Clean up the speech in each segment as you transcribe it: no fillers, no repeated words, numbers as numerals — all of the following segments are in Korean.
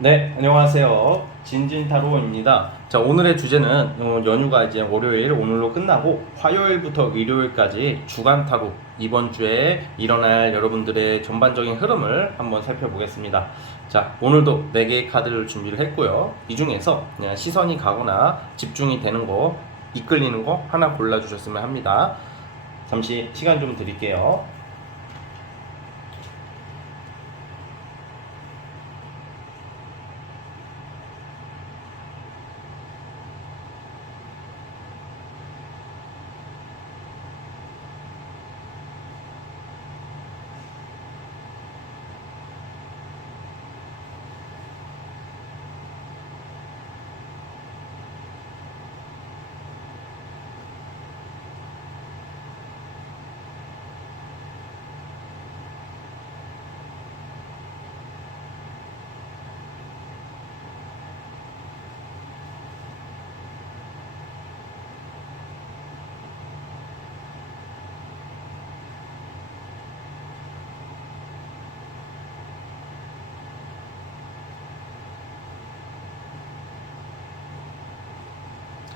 네, 안녕하세요. 진진타로입니다. 자, 오늘의 주제는 연휴가 이제 월요일 오늘로 끝나고 화요일부터 일요일까지 주간 타로 이번 주에 일어날 여러분들의 전반적인 흐름을 한번 살펴보겠습니다. 자, 오늘도 4개의 카드를 준비를 했고요. 이 중에서 그냥 시선이 가거나 집중이 되는 거, 이끌리는 거 하나 골라주셨으면 합니다. 잠시 시간 좀 드릴게요.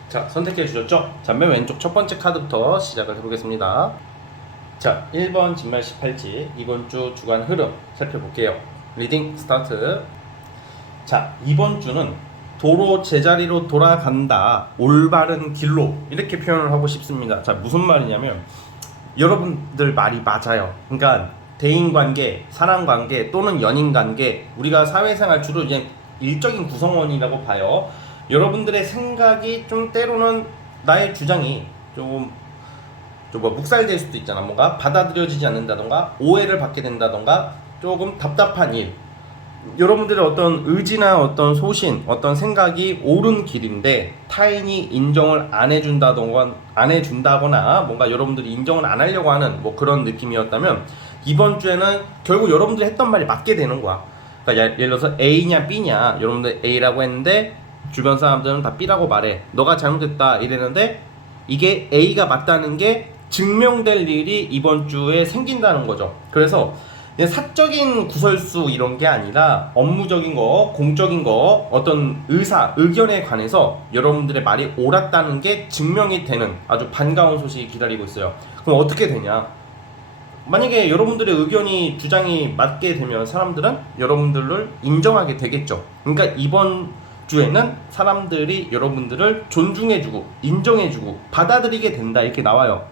자, 선택해 주셨죠? 자, 맨 왼쪽 첫 번째 카드부터 시작을 해보겠습니다. 자, 1번 진말 18지 이번 주 주간 흐름 살펴볼게요. 리딩 스타트. 자, 이번 주는 도로 제자리로 돌아간다, 올바른 길로, 이렇게 표현을 하고 싶습니다. 자, 무슨 말이냐면 여러분들 말이 맞아요. 그러니까 대인관계, 사랑관계 또는 연인관계, 우리가 사회생활 주로 이제 일적인 구성원이라고 봐요. 여러분들의 생각이 좀 때로는 나의 주장이 좀 묵살될 수도 있잖아. 뭔가 받아들여지지 않는다던가 오해를 받게 된다던가 조금 답답한 일, 여러분들의 어떤 의지나 어떤 소신, 어떤 생각이 옳은 길인데 타인이 인정을 안 해준다거나 뭔가 여러분들이 인정을 안 하려고 하는 뭐 그런 느낌이었다면, 이번 주에는 결국 여러분들이 했던 말이 맞게 되는 거야. 그러니까 예를 들어서 A냐 B냐, 여러분들 A라고 했는데 주변 사람들은 다 B라고 말해. 너가 잘못했다 이랬는데 이게 A가 맞다는 게 증명될 일이 이번 주에 생긴다는 거죠. 그래서 사적인 구설수 이런 게 아니라 업무적인 거, 공적인 거, 어떤 의견에 관해서 여러분들의 말이 옳았다는 게 증명이 되는 아주 반가운 소식이 기다리고 있어요. 그럼 어떻게 되냐? 만약에 여러분들의 의견이, 주장이 맞게 되면 사람들은 여러분들을 인정하게 되겠죠. 그러니까 이번 주에는 사람들이 여러분들을 존중해주고 인정해주고 받아들이게 된다, 이렇게 나와요.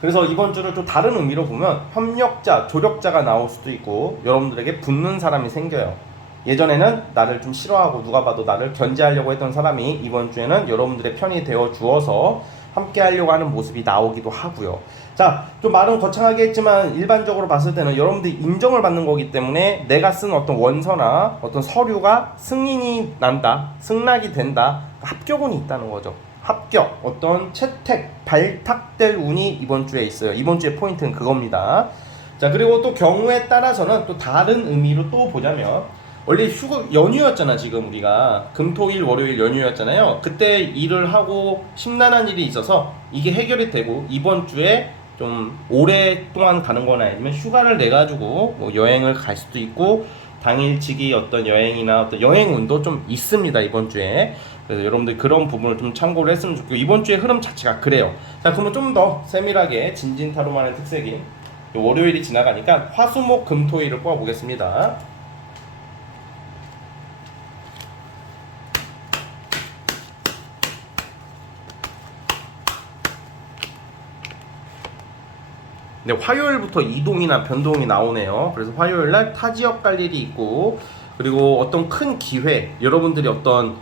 그래서 이번 주를 또 다른 의미로 보면 협력자, 조력자가 나올 수도 있고 여러분들에게 붙는 사람이 생겨요. 예전에는 나를 좀 싫어하고 누가 봐도 나를 견제하려고 했던 사람이 이번 주에는 여러분들의 편이 되어 주어서 함께 하려고 하는 모습이 나오기도 하고요. 자, 좀 말은 거창하게 했지만 일반적으로 봤을 때는 여러분들이 인정을 받는 거기 때문에 내가 쓴 어떤 원서나 어떤 서류가 승인이 난다, 승낙이 된다, 합격운이 있다는 거죠. 합격, 어떤 채택, 발탁될 운이 이번 주에 있어요. 이번 주의 포인트는 그겁니다. 자, 그리고 또 경우에 따라서는 또 다른 의미로 또 보자면, 원래 연휴였잖아. 지금 우리가 금토일 월요일 연휴였잖아요. 그때 일을 하고 심란한 일이 있어서 이게 해결이 되고 이번 주에 좀 오랫동안 가는 거나 아니면 휴가를 내 가지고 뭐 여행을 갈 수도 있고 당일치기 어떤 여행이나 어떤 여행운도 좀 있습니다, 이번 주에. 그래서 여러분들 그런 부분을 좀 참고를 했으면 좋겠고, 이번 주의 흐름 자체가 그래요. 자, 그러면 좀 더 세밀하게 진진타로만의 특색인 월요일이 지나가니까 화수목금토일을 뽑아보겠습니다. 네, 화요일부터 이동이나 변동이 나오네요. 그래서 화요일날 타지역 갈 일이 있고, 그리고 어떤 큰 기회, 여러분들이 어떤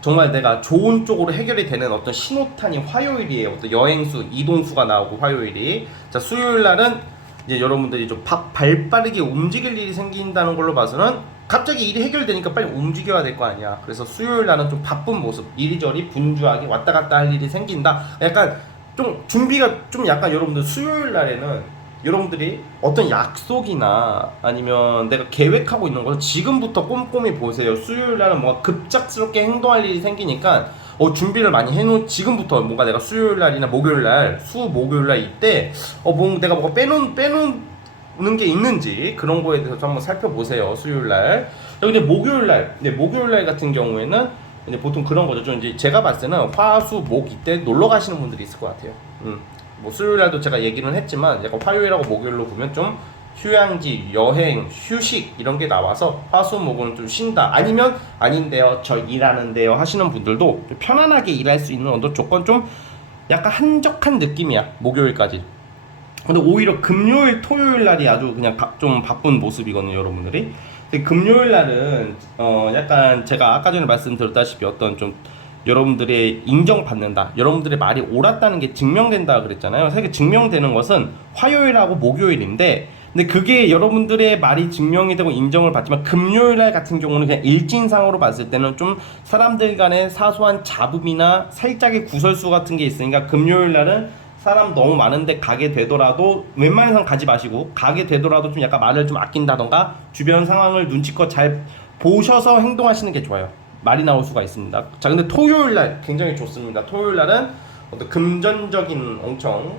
정말 내가 좋은 쪽으로 해결이 되는 어떤 신호탄이 화요일이에요. 어떤 여행수, 이동수가 나오고 화요일이. 자, 수요일날은 이제 여러분들이 좀 발 빠르게 움직일 일이 생긴다는 걸로 봐서는 갑자기 일이 해결되니까 빨리 움직여야 될 거 아니야. 그래서 수요일날은 좀 바쁜 모습, 이리저리 분주하게 왔다 갔다 할 일이 생긴다. 약간 좀 준비가 좀 약간, 여러분들 수요일 날에는 여러분들이 어떤 약속이나 아니면 내가 계획하고 있는 걸 지금부터 꼼꼼히 보세요. 수요일 날은 뭔가 급작스럽게 행동할 일이 생기니까 준비를 많이 지금부터 뭔가 내가 수요일 날이나 목요일 날, 목요일 날 이때 내가 뭐가 빼놓는 게 있는지 그런 거에 대해서 한번 살펴보세요. 수요일 날. 근데 목요일 날 같은 경우에는 이제 보통 그런 거죠. 좀 이제 제가 봤을 때는 화, 수, 목 이때 놀러 가시는 분들이 있을 것 같아요. 뭐 수요일 날도 제가 얘기는 했지만 약간 화요일하고 목요일로 보면 좀 휴양지, 여행, 휴식 이런 게 나와서 화, 수, 목은 좀 쉰다. 아니면 아닌데요, 저 일하는데요 하시는 분들도 좀 편안하게 일할 수 있는 어떤 조건 좀 약간 한적한 느낌이야. 목요일까지. 근데 오히려 금요일, 토요일 날이 아주 그냥 좀 바쁜 모습이거든요, 여러분들이. 근데 금요일 날은 약간 제가 아까 전에 말씀드렸다시피 어떤 좀 여러분들의 인정받는다, 여러분들의 말이 옳았다는 게 증명된다 그랬잖아요. 사실 증명되는 것은 화요일하고 목요일인데, 근데 그게 여러분들의 말이 증명이 되고 인정을 받지만 금요일 날 같은 경우는 그냥 일진상으로 봤을 때는 좀 사람들 간의 사소한 잡음이나 살짝의 구설수 같은 게 있으니까 금요일 날은 사람 너무 많은데 가게 되더라도 웬만해선 가지 마시고, 가게 되더라도 좀 약간 말을 좀 아낀다던가 주변 상황을 눈치껏 잘 보셔서 행동하시는 게 좋아요. 말이 나올 수가 있습니다. 자, 근데 토요일 날 굉장히 좋습니다. 토요일 날은 어떤 금전적인 엄청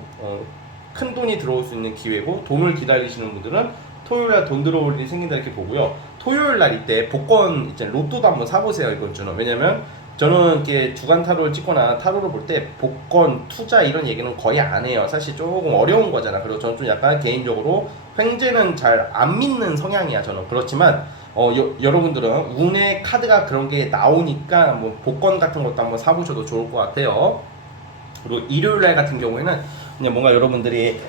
큰 돈이 들어올 수 있는 기회고, 돈을 기다리시는 분들은 토요일 날 돈 들어올 일이 생긴다 이렇게 보고요. 토요일 날 이때 복권 이제 로또도 한번 사보세요, 이번 주는. 왜냐면 저는 이렇게 주간 타로를 찍거나 타로를 볼 때 복권, 투자 이런 얘기는 거의 안 해요. 사실 조금 어려운 거잖아. 그리고 저는 좀 약간 개인적으로 횡재는 잘 안 믿는 성향이야, 저는. 그렇지만 여러분들은 운의 카드가 그런 게 나오니까 뭐 복권 같은 것도 한번 사보셔도 좋을 것 같아요. 그리고 일요일 날 같은 경우에는 그냥 뭔가 여러분들이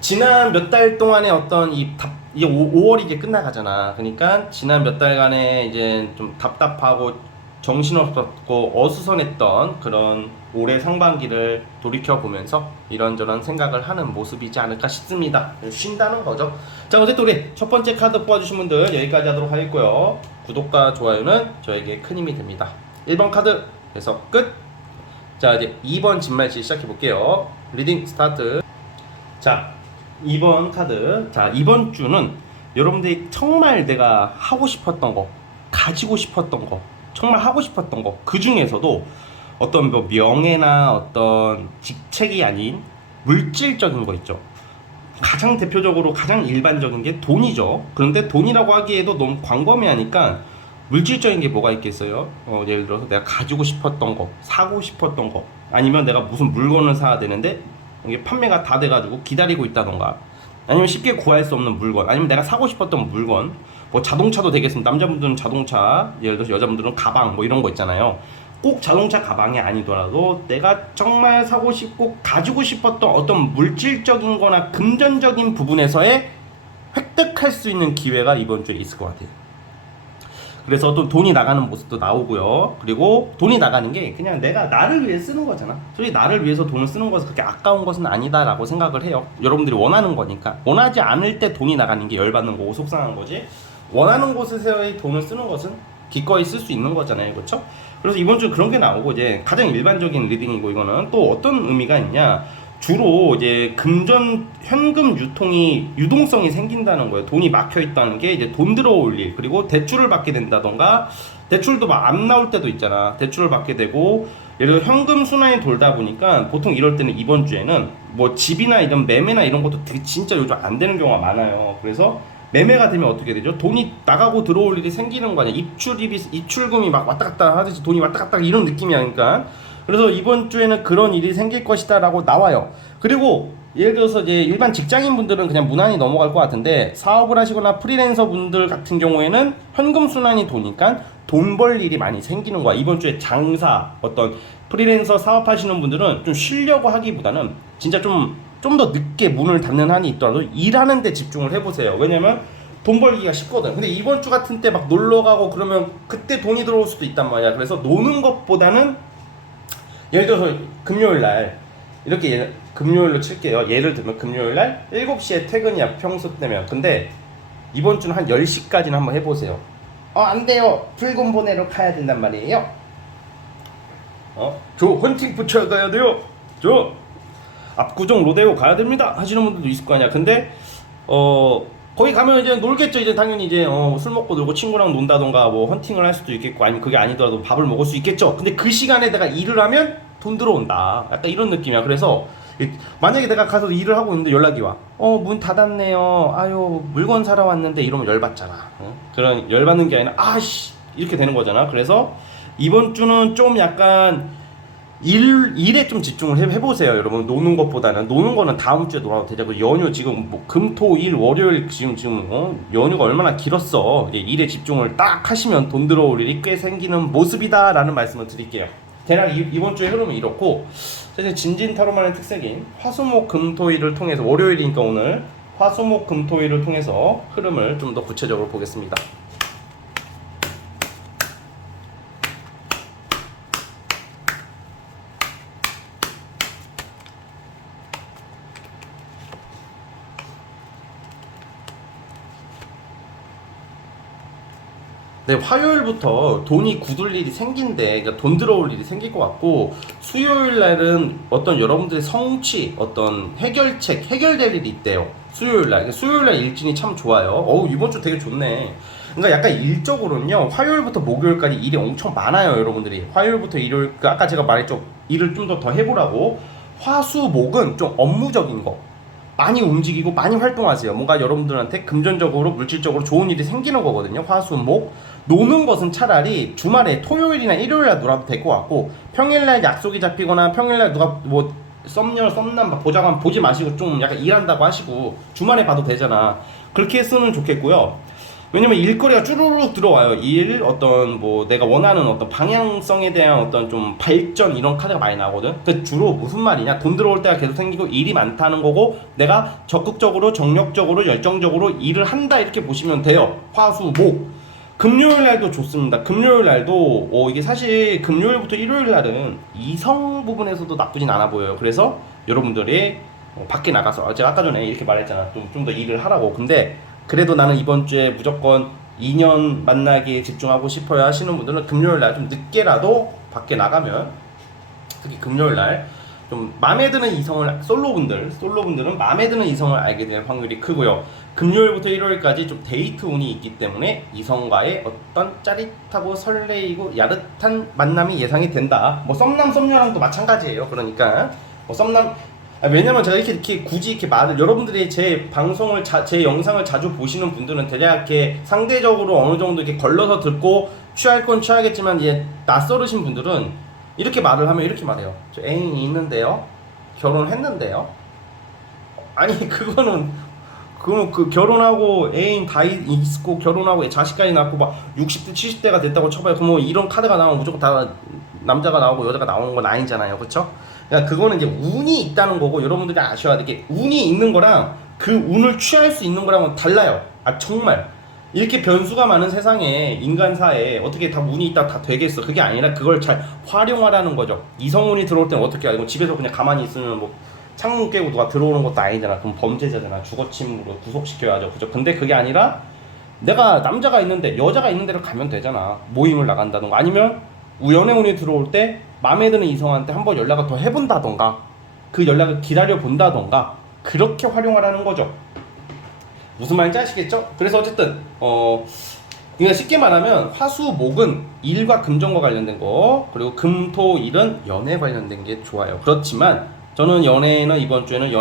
지난 몇 달 동안의 어떤 이제 5월이 이제 끝나가잖아. 그러니까 지난 몇 달간의 이제 좀 답답하고 정신없었고 어수선했던 그런 올해 상반기를 돌이켜 보면서 이런저런 생각을 하는 모습이지 않을까 싶습니다. 쉰다는 거죠. 자, 어쨌든 우리 첫 번째 카드 뽑아주신 분들 여기까지 하도록 하겠고요. 구독과 좋아요는 저에게 큰 힘이 됩니다. 1번 카드에서 끝. 자, 이제 2번 진말치 시작해 볼게요. 리딩 스타트. 자, 2번 카드. 자, 이번 주는 여러분들이 정말 내가 하고 싶었던 거, 가지고 싶었던 거, 정말 하고 싶었던 거, 그 중에서도 어떤 뭐 명예나 어떤 직책이 아닌 물질적인 거 있죠. 가장 대표적으로 가장 일반적인 게 돈이죠. 그런데 돈이라고 하기에도 너무 광범위하니까 물질적인 게 뭐가 있겠어요? 예를 들어서 내가 가지고 싶었던 거, 사고 싶었던 거, 아니면 내가 무슨 물건을 사야 되는데 이게 판매가 다 돼가지고 기다리고 있다던가, 아니면 쉽게 구할 수 없는 물건, 아니면 내가 사고 싶었던 물건, 뭐 자동차도 되겠습니다. 남자분들은 자동차, 예를 들어서 여자분들은 가방 뭐 이런 거 있잖아요. 꼭 자동차 가방이 아니더라도 내가 정말 사고 싶고 가지고 싶었던 어떤 물질적인 거나 금전적인 부분에서의 획득할 수 있는 기회가 이번 주에 있을 것 같아요. 그래서 또 돈이 나가는 모습도 나오고요. 그리고 돈이 나가는 게 그냥 내가 나를 위해 쓰는 거잖아. 솔직히 나를 위해서 돈을 쓰는 것은 그렇게 아까운 것은 아니다라고 생각을 해요. 여러분들이 원하는 거니까. 원하지 않을 때 돈이 나가는 게 열받는 거고 속상한 거지, 원하는 곳에서의 돈을 쓰는 것은 기꺼이 쓸 수 있는 거잖아요. 그렇죠? 그래서 이번 주 그런 게 나오고, 이제 가장 일반적인 리딩이고, 이거는 또 어떤 의미가 있냐, 주로 이제 현금 유동성이 생긴다는 거예요. 돈이 막혀 있다는 게 이제 돈 들어올 일, 그리고 대출을 받게 된다던가, 대출도 막 안 나올 때도 있잖아. 대출을 받게 되고, 예를 들어 현금 순환이 돌다 보니까 보통 이럴 때는 이번 주에는 뭐 집이나 이런 매매나 이런 것도 되게 진짜 요즘 안 되는 경우가 많아요. 그래서 매매가 되면 어떻게 되죠? 돈이 나가고 들어올 일이 생기는 거 아니야. 입출금이 막 왔다 갔다 하듯이 돈이 왔다 갔다 이런 느낌이야. 그러니까 그래서 이번 주에는 그런 일이 생길 것이다 라고 나와요. 그리고 예를 들어서 이제 일반 직장인 분들은 그냥 무난히 넘어갈 것 같은데, 사업을 하시거나 프리랜서 분들 같은 경우에는 현금 순환이 도니까 돈 벌 일이 많이 생기는 거야. 이번 주에 장사, 어떤 프리랜서 사업하시는 분들은 좀 쉬려고 하기보다는 진짜 좀 더 늦게 문을 닫는 한이 있더라도 일하는 데 집중을 해보세요. 왜냐면 돈 벌기가 쉽거든. 근데 이번 주 같은 때 막 놀러 가고 그러면 그때 돈이 들어올 수도 있단 말이야. 그래서 노는 것보다는, 예를 들어서 금요일 날 이렇게 금요일로 칠게요. 예를 들면 금요일 날 7시에 퇴근이야, 평소 때면. 근데 이번 주는 한 10시까지는 한번 해보세요. 안 돼요. 붉은 보내러 가야 된단 말이에요. 저 헌팅 붙여야 가야 돼요. 저 압구정 로데오 가야 됩니다 하시는 분들도 있을 거 아니야. 근데 거기 가면 이제 놀겠죠. 이제 당연히 이제 술 먹고 놀고 친구랑 논다던가 뭐 헌팅을 할 수도 있겠고, 아니면 그게 아니더라도 밥을 먹을 수 있겠죠. 근데 그 시간에 내가 일을 하면 돈 들어온다, 약간 이런 느낌이야. 그래서 만약에 내가 가서 일을 하고 있는데 연락이 와. 문 닫았네요. 아유, 물건 사러 왔는데 이러면 열받잖아. 그런 열받는 게 아니라 아씨 이렇게 되는 거잖아. 그래서 이번 주는 좀 약간 일에 좀 집중을 해보세요, 여러분. 노는 것보다는. 노는 거는 다음 주에 놀아도 되자고. 연휴 지금 뭐 금토일 월요일 지금 연휴가 얼마나 길었어. 일에 집중을 딱 하시면 돈 들어올 일이 꽤 생기는 모습이다라는 말씀을 드릴게요. 대략 이번 주의 흐름은 이렇고, 사실 진진타로만의 특색인 화수목금토일을 통해서, 월요일이니까 오늘 화수목금토일을 통해서 흐름을 좀 더 구체적으로 보겠습니다. 네, 화요일부터 돈이 굳을 일이 생긴대. 그러니까 돈 들어올 일이 생길 것 같고, 수요일 날은 어떤 여러분들의 성취, 어떤 해결책, 해결될 일이 있대요. 수요일 날. 그러니까 수요일 날 일진이 참 좋아요. 이번 주 되게 좋네. 그러니까 약간 일적으로는요, 화요일부터 목요일까지 일이 엄청 많아요, 여러분들이. 화요일부터 일요일, 아까 제가 말했죠. 일을 좀 더 해보라고. 화수목은 좀 업무적인 거. 많이 움직이고 많이 활동하세요. 뭔가 여러분들한테 금전적으로 물질적으로 좋은 일이 생기는 거거든요. 화수목. 노는 것은 차라리 주말에 토요일이나 일요일날 놀아도 될 것 같고, 평일날 약속이 잡히거나 평일날 누가 뭐 썸남 보자고 보지 마시고 좀 약간 일한다고 하시고 주말에 봐도 되잖아. 그렇게 쓰면 좋겠고요. 왜냐면 일거리가 쭈루룩 들어와요. 어떤 뭐 내가 원하는 어떤 방향성에 대한 어떤 좀 발전, 이런 카드가 많이 나오거든. 그 주로 무슨 말이냐, 돈 들어올 때가 계속 생기고 일이 많다는 거고, 내가 적극적으로 정력적으로 열정적으로 일을 한다, 이렇게 보시면 돼요. 화수 목. 금요일 날도 좋습니다. 금요일 날도 이게 사실 금요일부터 일요일 날은 이성 부분에서도 나쁘진 않아 보여요. 그래서 여러분들이 밖에 나가서, 제가 아까 전에 이렇게 말했잖아, 좀 더 일을 하라고. 근데 그래도 나는 이번 주에 무조건 인연 만나기에 집중하고 싶어요 하시는 분들은 금요일 날 좀 늦게라도 밖에 나가면, 특히 금요일 날 좀 마음에 드는 이성을, 솔로분들은 마음에 드는 이성을 알게 될 확률이 크고요. 금요일부터 일요일까지 좀 데이트 운이 있기 때문에 이성과의 어떤 짜릿하고 설레이고 야릇한 만남이 예상이 된다. 뭐 썸남 썸녀랑도 마찬가지예요. 그러니까 뭐 왜냐면 제가 이렇게 굳이 이렇게 여러분들이 제 방송을 제 영상을 자주 보시는 분들은 대략 이렇게 상대적으로 어느 정도 이렇게 걸러서 듣고 취할 건 취하겠지만, 이제 낯설으신 분들은 이렇게 말을 하면 이렇게 말해요. 저 애인이 있는데요, 결혼했는데요. 아니 그거는 그 결혼하고 애인 다 있고 결혼하고 자식까지 낳고 막 60대 70대가 됐다고 쳐봐요. 그럼 이런 카드가 나오면 무조건 다 남자가 나오고 여자가 나오는 건 아니잖아요, 그렇죠? 그러니까 그거는 이제 운이 있다는 거고, 여러분들이 아셔야 될 게, 운이 있는 거랑 그 운을 취할 수 있는 거랑은 달라요. 정말 이렇게 변수가 많은 세상에, 인간사에 어떻게 다 운이 있다 다 되겠어? 그게 아니라 그걸 잘 활용하라는 거죠. 이성운이 들어올 때는 어떻게 알고, 집에서 그냥 가만히 있으면 뭐 창문 깨고 누가 들어오는 것도 아니잖아. 그럼 범죄자잖아. 주거침으로 구속시켜야죠, 그죠? 근데 그게 아니라 내가 남자가 있는데 여자가 있는 데를 가면 되잖아. 모임을 나간다던가, 아니면 연애운이 들어올 때 마음에 드는 이성한테 한번 연락을 더 해본다던가, 그 연락을 기다려 본다던가, 그렇게 활용하라는 거죠. 무슨 말인지 아시겠죠? 그래서 어쨌든 그러니까 쉽게 말하면 화수목은 일과 금전과 관련된 거, 그리고 금토일은 연애 관련된 게 좋아요. 그렇지만 저는 연애는 이번 주에는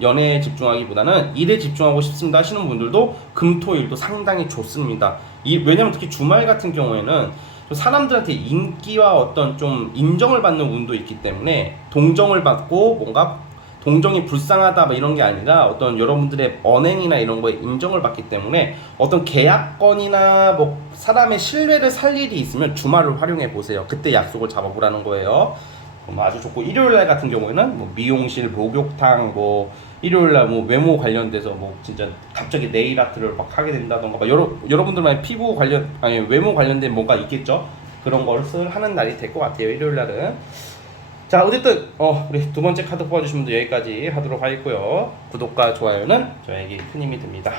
연애에 집중하기보다는 일에 집중하고 싶습니다 하시는 분들도 금토일도 상당히 좋습니다. 왜냐면 특히 주말 같은 경우에는 사람들한테 인기와 어떤 좀 인정을 받는 운도 있기 때문에, 동정을 받고 뭔가 동정이 불쌍하다 뭐 이런 게 아니라 어떤 여러분들의 언행이나 이런 거에 인정을 받기 때문에, 어떤 계약건이나 뭐 사람의 신뢰를 살 일이 있으면 주말을 활용해 보세요. 그때 약속을 잡아보라는 거예요. 아주 좋고, 일요일날 같은 경우에는 뭐 미용실, 목욕탕, 뭐 일요일날 뭐 외모 관련돼서 뭐 진짜 갑자기 네일 아트를 막 하게 된다던가, 막 여러분들만의 피부 관련, 아니 외모 관련된 뭔가 있겠죠. 그런 것을 하는 날이 될 것 같아요, 일요일날은. 자, 어쨌든 우리 두 번째 카드 뽑아주신 분들 여기까지 하도록 하겠고요. 구독과 좋아요는 저에게 큰 힘이 됩니다.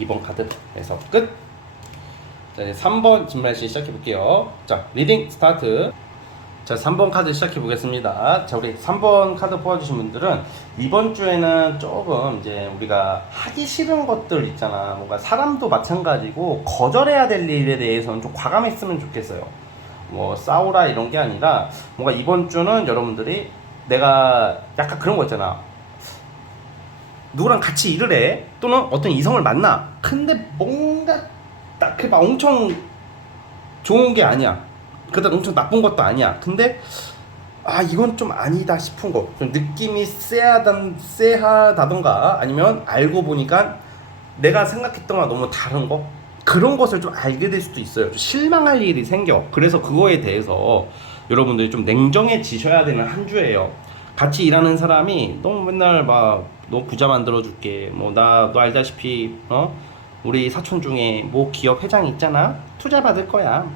2번 카드에서 끝. 자, 이제 3번 진말씨 시작해 볼게요. 자, 리딩 스타트. 자, 3번 카드 시작해 보겠습니다. 자, 우리 3번 카드 뽑아주신 분들은 이번 주에는 조금 이제 우리가 하기 싫은 것들 있잖아. 뭔가 사람도 마찬가지고 거절해야 될 일에 대해서는 좀 과감했으면 좋겠어요. 뭐 싸우라 이런 게 아니라, 뭔가 이번 주는 여러분들이 내가 약간 그런 거 있잖아. 누구랑 같이 일을 해 또는 어떤 이성을 만나. 근데 뭔가 딱히 막 엄청 좋은 게 아니야. 그다음 엄청 나쁜 것도 아니야. 근데 이건 좀 아니다 싶은 거, 좀 느낌이 쎄하다던가 아니면 알고 보니까 내가 생각했던 거랑 너무 다른 거, 그런 것을 좀 알게 될 수도 있어요. 좀 실망할 일이 생겨. 그래서 그거에 대해서 여러분들이 좀 냉정해지셔야 되는 한 주예요. 같이 일하는 사람이 너무 맨날 막 너 부자 만들어줄게, 뭐 너 알다시피 우리 사촌 중에 뭐 기업 회장 있잖아, 투자 받을 거야,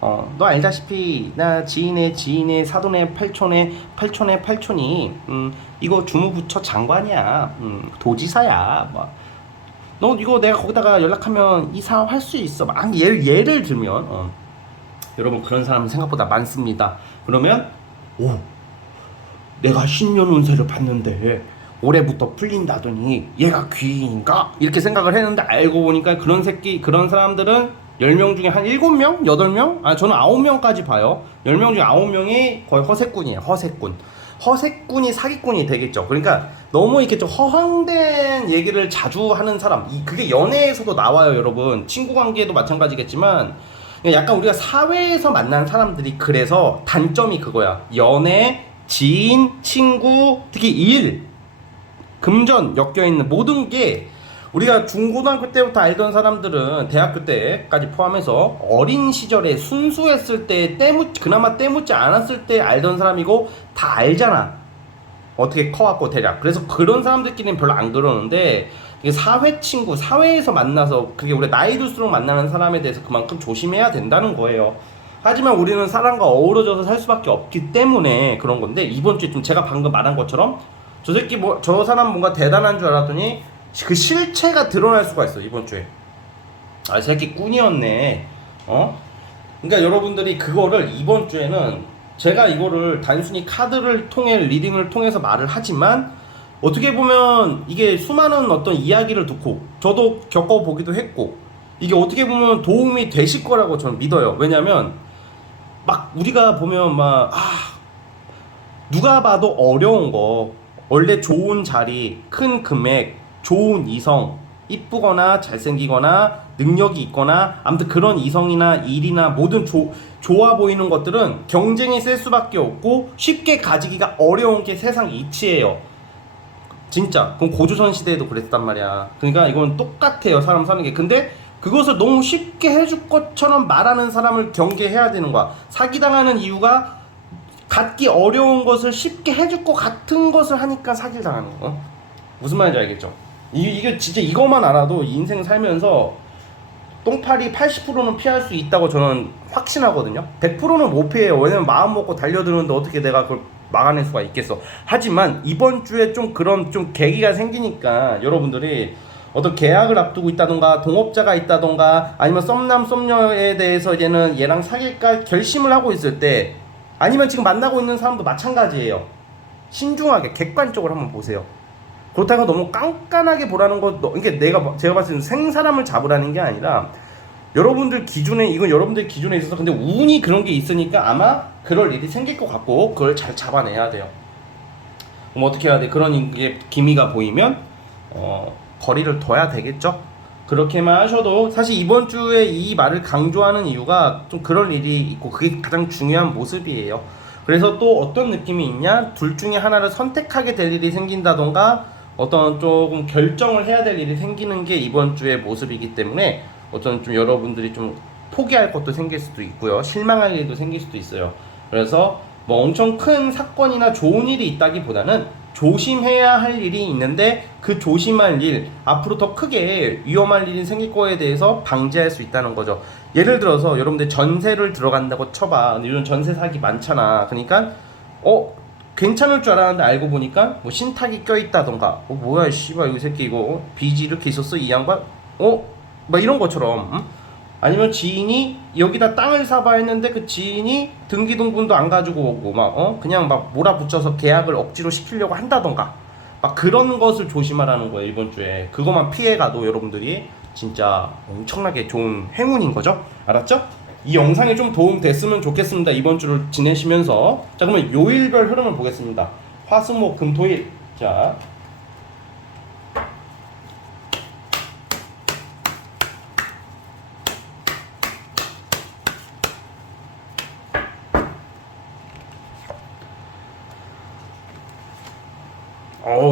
너 알다시피 나 지인의 사돈의 팔촌의 팔촌이 이거 주무부처 장관이야, 도지사야, 뭐 너 이거 내가 거기다가 연락하면 이 사업 할 수 있어, 막 예를 들면 여러분 그런 사람 생각보다 많습니다. 그러면 내가 신년 운세를 봤는데 올해부터 풀린다더니 얘가 귀인가? 이렇게 생각을 했는데 알고 보니까 그런 사람들은 10명 중에 한 7명? 8명? 저는 9명까지 봐요. 10명 중에 9명이 거의 허세꾼이에요. 허세꾼이 사기꾼이 되겠죠. 그러니까 너무 이렇게 좀 허황된 얘기를 자주 하는 사람, 그게 연애에서도 나와요, 여러분. 친구 관계도 마찬가지겠지만 약간 우리가 사회에서 만난 사람들이, 그래서 단점이 그거야. 연애, 지인, 친구, 특히 일, 금전 엮여있는 모든 게, 우리가 중고등학교 때부터 알던 사람들은 대학교 때까지 포함해서 어린 시절에 순수했을 때 그나마 때묻지 않았을 때 알던 사람이고 다 알잖아, 어떻게 커왔고 대략. 그래서 그런 사람들끼리는 별로 안 그러는데, 이게 사회 친구, 사회에서 만나서, 그게 우리 나이 들수록 만나는 사람에 대해서 그만큼 조심해야 된다는 거예요. 하지만 우리는 사람과 어우러져서 살 수밖에 없기 때문에 그런 건데, 이번 주에 좀 제가 방금 말한 것처럼 저 사람 뭔가 대단한 줄 알았더니 그 실체가 드러날 수가 있어, 이번 주에. 이 새끼 꾼이었네. 그러니까 여러분들이 그거를 이번 주에는, 제가 이거를 단순히 카드를 통해, 리딩을 통해서 말을 하지만, 어떻게 보면 이게 수많은 어떤 이야기를 듣고 저도 겪어보기도 했고, 이게 어떻게 보면 도움이 되실 거라고 저는 믿어요. 왜냐면 막 우리가 보면 누가 봐도 어려운 거, 원래 좋은 자리, 큰 금액, 좋은 이성, 이쁘거나 잘생기거나 능력이 있거나 아무튼 그런 이성이나 일이나 모든 좋아 보이는 것들은 경쟁이 셀 수밖에 없고 쉽게 가지기가 어려운 게 세상 이치예요. 진짜. 그럼 고조선 시대에도 그랬단 말이야. 그러니까 이건 똑같아요, 사람 사는 게. 근데 그것을 너무 쉽게 해줄 것처럼 말하는 사람을 경계해야 되는 거야. 사기당하는 이유가 갖기 어려운 것을 쉽게 해줄 것 같은 것을 하니까 사기를 당하는 거. 무슨 말인지 알겠죠? 이게 진짜 이것만 알아도 인생 살면서 똥파리 80%는 피할 수 있다고 저는 확신하거든요. 100%는 못 피해요. 왜냐면 마음 먹고 달려드는데 어떻게 내가 그걸 막아낼 수가 있겠어. 하지만 이번 주에 좀 그런 좀 계기가 생기니까, 여러분들이 어떤 계약을 앞두고 있다던가 동업자가 있다던가 아니면 썸남 썸녀에 대해서 이제는 얘랑 사귈까 결심을 하고 있을 때, 아니면 지금 만나고 있는 사람도 마찬가지예요. 신중하게 객관적으로 한번 보세요. 그렇다고 너무 깐깐하게 보라는 거, 이게 제가 봤을 때는 생사람을 잡으라는 게 아니라, 여러분들 기준에, 이건 여러분들 기준에 있어서 근데 운이 그런 게 있으니까 아마 그럴 일이 생길 것 같고, 그걸 잘 잡아내야 돼요. 그럼 어떻게 해야 돼? 그런 게 기미가 보이면 거리를 둬야 되겠죠? 그렇게만 하셔도, 사실 이번 주에 이 말을 강조하는 이유가 좀 그런 일이 있고 그게 가장 중요한 모습이에요. 그래서 또 어떤 느낌이 있냐? 둘 중에 하나를 선택하게 될 일이 생긴다던가 어떤 조금 결정을 해야 될 일이 생기는 게 이번 주의 모습이기 때문에, 어떤 좀 여러분들이 좀 포기할 것도 생길 수도 있고요, 실망할 일도 생길 수도 있어요. 그래서 뭐 엄청 큰 사건이나 좋은 일이 있다기보다는 조심해야 할 일이 있는데, 그 조심할 일, 앞으로 더 크게 위험할 일이 생길 거에 대해서 방지할 수 있다는 거죠. 예를 들어서 여러분들 전세를 들어간다고 쳐봐. 근데 요즘 전세 사기 많잖아. 그러니까 괜찮을 줄 알았는데 알고 보니까 뭐 신탁이 껴있다던가, 뭐야 씨발 이 새끼 이거 빚이 이렇게 있었어 이 양반, 막 이런 것처럼. 아니면 지인이 여기다 땅을 사봐 했는데 그 지인이 등기등본도 안 가지고 오고 그냥 막 몰아붙여서 계약을 억지로 시키려고 한다던가, 막 그런 것을 조심하라는 거예요, 이번 주에. 그것만 피해가도 여러분들이 진짜 엄청나게 좋은 행운인 거죠. 알았죠? 이 영상이 좀 도움 됐으면 좋겠습니다, 이번 주를 지내시면서. 자, 그러면 요일별 흐름을 보겠습니다. 화수목금토일. 자,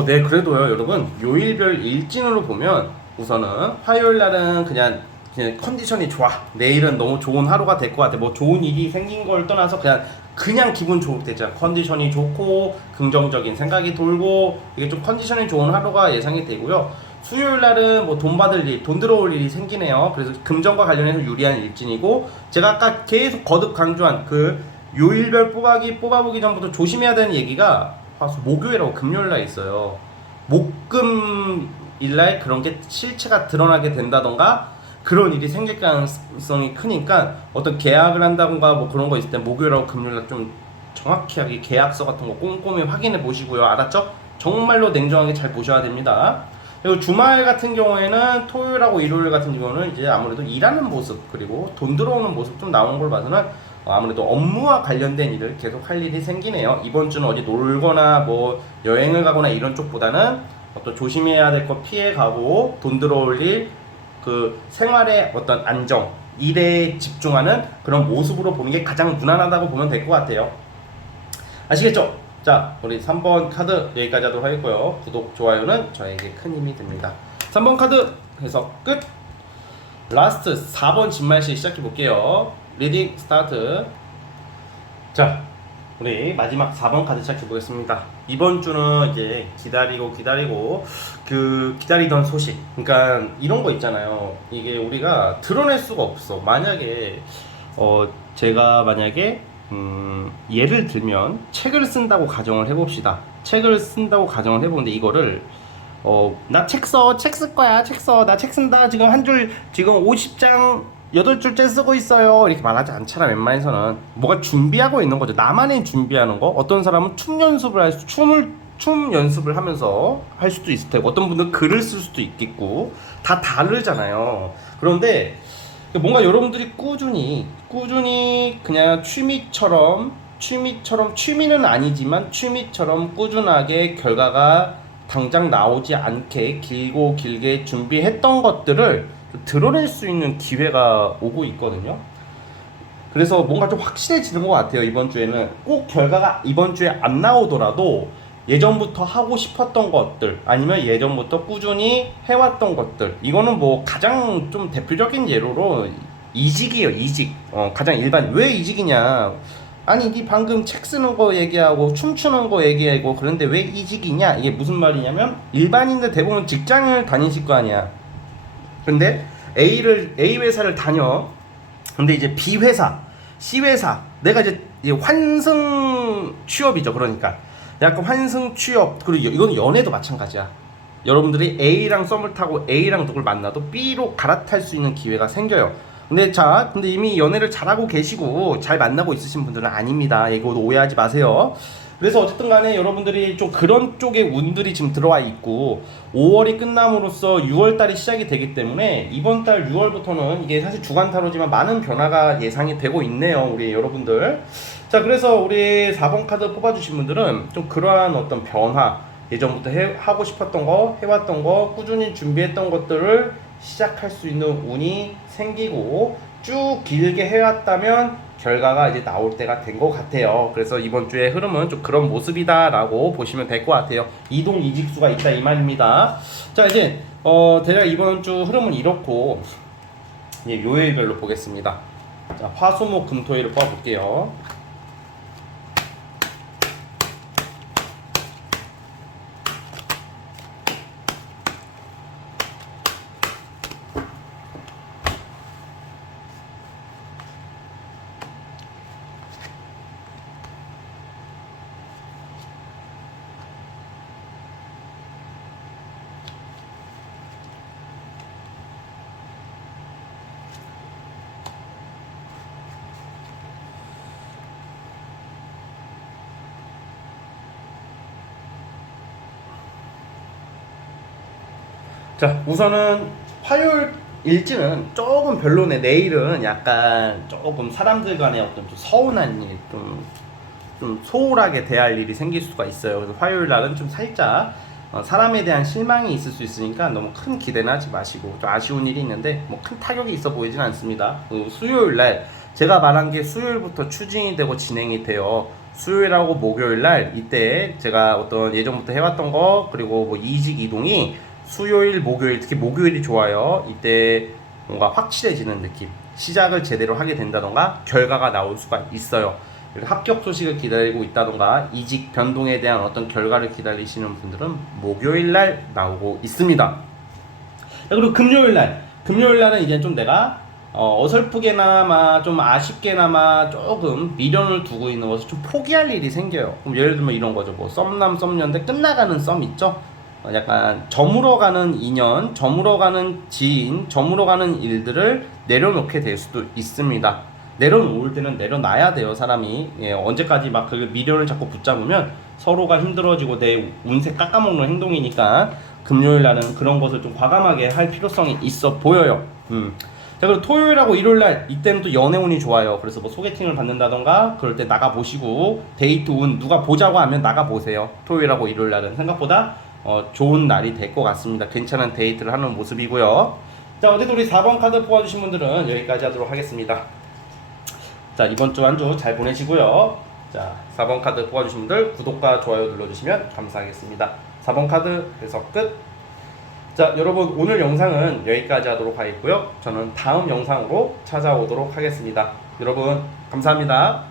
네, 그래도요, 여러분, 요일별 일진으로 보면 우선은 화요일 날은 그냥 컨디션이 좋아. 내일은 너무 좋은 하루가 될 것 같아. 뭐 좋은 일이 생긴 걸 떠나서 그냥 기분 좋을 때 있잖아. 컨디션이 좋고 긍정적인 생각이 돌고 이게 좀 컨디션이 좋은 하루가 예상이 되고요. 수요일 날은 뭐 돈 받을 일, 돈 들어올 일이 생기네요. 그래서 금전과 관련해서 유리한 일진이고, 제가 아까 계속 거듭 강조한 그 요일별 뽑아보기 전부터 조심해야 되는 얘기가 화수 목요일하고 금요일 날 있어요. 목금일날 그런 게 실체가 드러나게 된다던가 그런 일이 생길 가능성이 크니까, 어떤 계약을 한다던가 뭐 그런 거 있을 때 목요일하고 금요일날 좀 정확하게 계약서 같은 거 꼼꼼히 확인해 보시고요. 알았죠? 정말로 냉정하게 잘 보셔야 됩니다. 그리고 주말 같은 경우에는 토요일하고 일요일 같은 경우는 이제 아무래도 일하는 모습 그리고 돈 들어오는 모습 좀 나온 걸 봐서는 아무래도 업무와 관련된 일을 계속 할 일이 생기네요. 이번 주는 어디 놀거나 뭐 여행을 가거나 이런 쪽보다는 또 조심해야 될 거 피해 가고 돈 들어올 일, 그 생활의 어떤 안정, 일에 집중하는 그런 모습으로 보는 게 가장 무난하다고 보면 될 것 같아요. 아시겠죠? 자, 우리 3번 카드 여기까지 하도록 하겠고요. 구독, 좋아요는 저에게 큰 힘이 됩니다. 3번 카드 해서 끝! 라스트 4번 진말씨 시작해 볼게요. 리딩 스타트. 자, 우리 마지막 4번 카드 시작해 보겠습니다. 이번 주는 이제 기다리고 기다리던 소식, 그러니까 이런 거 있잖아요. 이게 우리가 드러낼 수가 없어. 만약에 제가 만약에 예를 들면 책을 쓴다고 가정을 해봅시다. 책을 쓴다고 가정을 해보는데 이거를 나 책 쓸 거야, 나 책 쓴다, 지금 한 줄, 지금 50장 8줄째 쓰고 있어요, 이렇게 말하지 않잖아. 웬만해서는 뭐가 준비하고 있는 거죠. 나만의 준비하는 거. 어떤 사람은 춤 연습을 하면서 할 수도 있을 테고, 어떤 분들은 글을 쓸 수도 있겠고, 다 다르잖아요. 그런데 뭔가 여러분들이 꾸준히 그냥 취미는 아니지만 취미처럼 꾸준하게 결과가 당장 나오지 않게 길게 준비했던 것들을 드러낼 수 있는 기회가 오고 있거든요. 그래서 뭔가 좀 확실해지는 것 같아요. 이번 주에는 꼭 결과가 이번 주에 안 나오더라도 예전부터 하고 싶었던 것들, 아니면 예전부터 꾸준히 해왔던 것들, 이거는 뭐 가장 좀 대표적인 예로로 이직이에요. 이직. 가장 일반. 왜 이직이냐? 아니, 이 방금 책 쓰는 거 얘기하고 춤추는 거 얘기하고 그런데 왜 이직이냐? 이게 무슨 말이냐면, 일반인들 대부분 직장을 다니실 거 아니야. 근데 A 회사를 다녀. 근데 이제 B 회사, C 회사, 내가 이제 환승 취업이죠. 그러니까 약간 환승 취업. 그리고 이건 연애도 마찬가지야. 여러분들이 A랑 썸을 타고 A랑 누굴 만나도 B로 갈아탈 수 있는 기회가 생겨요. 근데 이미 연애를 잘하고 계시고 잘 만나고 있으신 분들은 아닙니다. 이거 오해하지 마세요. 그래서 어쨌든 간에 여러분들이 좀 그런 쪽의 운들이 지금 들어와 있고, 5월이 끝남으로써 6월달이 시작이 되기 때문에 이번 달 6월부터는 이게 사실 주간 타로지만 많은 변화가 예상이 되고 있네요, 우리 여러분들. 자, 그래서 우리 4번 카드 뽑아주신 분들은 좀 그러한 어떤 변화, 예전부터 하고 싶었던 거, 해왔던 거, 꾸준히 준비했던 것들을 시작할 수 있는 운이 생기고, 쭉 길게 해왔다면 결과가 이제 나올 때가 된 것 같아요. 그래서 이번 주의 흐름은 좀 그런 모습이다 라고 보시면 될 것 같아요. 이동 이직수가 있다 이 말입니다. 자, 이제 대략 이번 주 흐름은 이렇고, 이제 요일별로 보겠습니다. 자, 화수목금토일을 뽑아볼게요. 자, 우선은 화요일 일지는 조금 별로네. 내일은 약간 조금 사람들 간의 어떤 좀 서운한 일, 좀 좀 소홀하게 대할 일이 생길 수가 있어요. 그래서 화요일 날은 좀 살짝 사람에 대한 실망이 있을 수 있으니까 너무 큰 기대는 하지 마시고, 좀 아쉬운 일이 있는데 뭐 큰 타격이 있어 보이진 않습니다. 수요일 날 제가 말한 게 수요일부터 추진이 되고 진행이 돼요. 수요일하고 목요일 날 이때 제가 어떤 예전부터 해왔던 거, 그리고 뭐 이직 이동이 수요일 목요일, 특히 목요일이 좋아요. 이때 뭔가 확실해지는 느낌, 시작을 제대로 하게 된다던가 결과가 나올 수가 있어요. 합격 소식을 기다리고 있다던가 이직 변동에 대한 어떤 결과를 기다리시는 분들은 목요일 날 나오고 있습니다. 그리고 금요일 날은 이제 좀 내가 어설프게나마 좀 아쉽게나마 조금 미련을 두고 있는 것을 좀 포기할 일이 생겨요. 그럼 예를 들면 이런 거죠. 뭐 썸남 썸녀인데 끝나가는 썸 있죠. 약간 저물어 가는 인연, 저물어 가는 지인, 저물어 가는 일들을 내려놓게 될 수도 있습니다. 내려놓을 때는 내려놔야 돼요, 사람이. 예, 언제까지 막 그 미련을 자꾸 붙잡으면 서로가 힘들어지고 내 운세 깎아먹는 행동이니까 금요일 날은 그런 것을 좀 과감하게 할 필요성이 있어 보여요. 자, 그리고 토요일하고 일요일 날 이때는 또 연애운이 좋아요. 그래서 뭐 소개팅을 받는다던가 그럴 때 나가 보시고, 데이트 운 누가 보자고 하면 나가 보세요. 토요일하고 일요일 날은 생각보다 좋은 날이 될 것 같습니다. 괜찮은 데이트를 하는 모습이고요. 자, 어쨌든 우리 4번 카드 뽑아주신 분들은 여기까지 하도록 하겠습니다. 자, 이번 주 한 주 잘 보내시고요. 자, 4번 카드 뽑아주신 분들 구독과 좋아요 눌러주시면 감사하겠습니다. 4번 카드 해석 끝. 자, 여러분 오늘 영상은 여기까지 하도록 하겠고요. 저는 다음 영상으로 찾아오도록 하겠습니다. 여러분 감사합니다.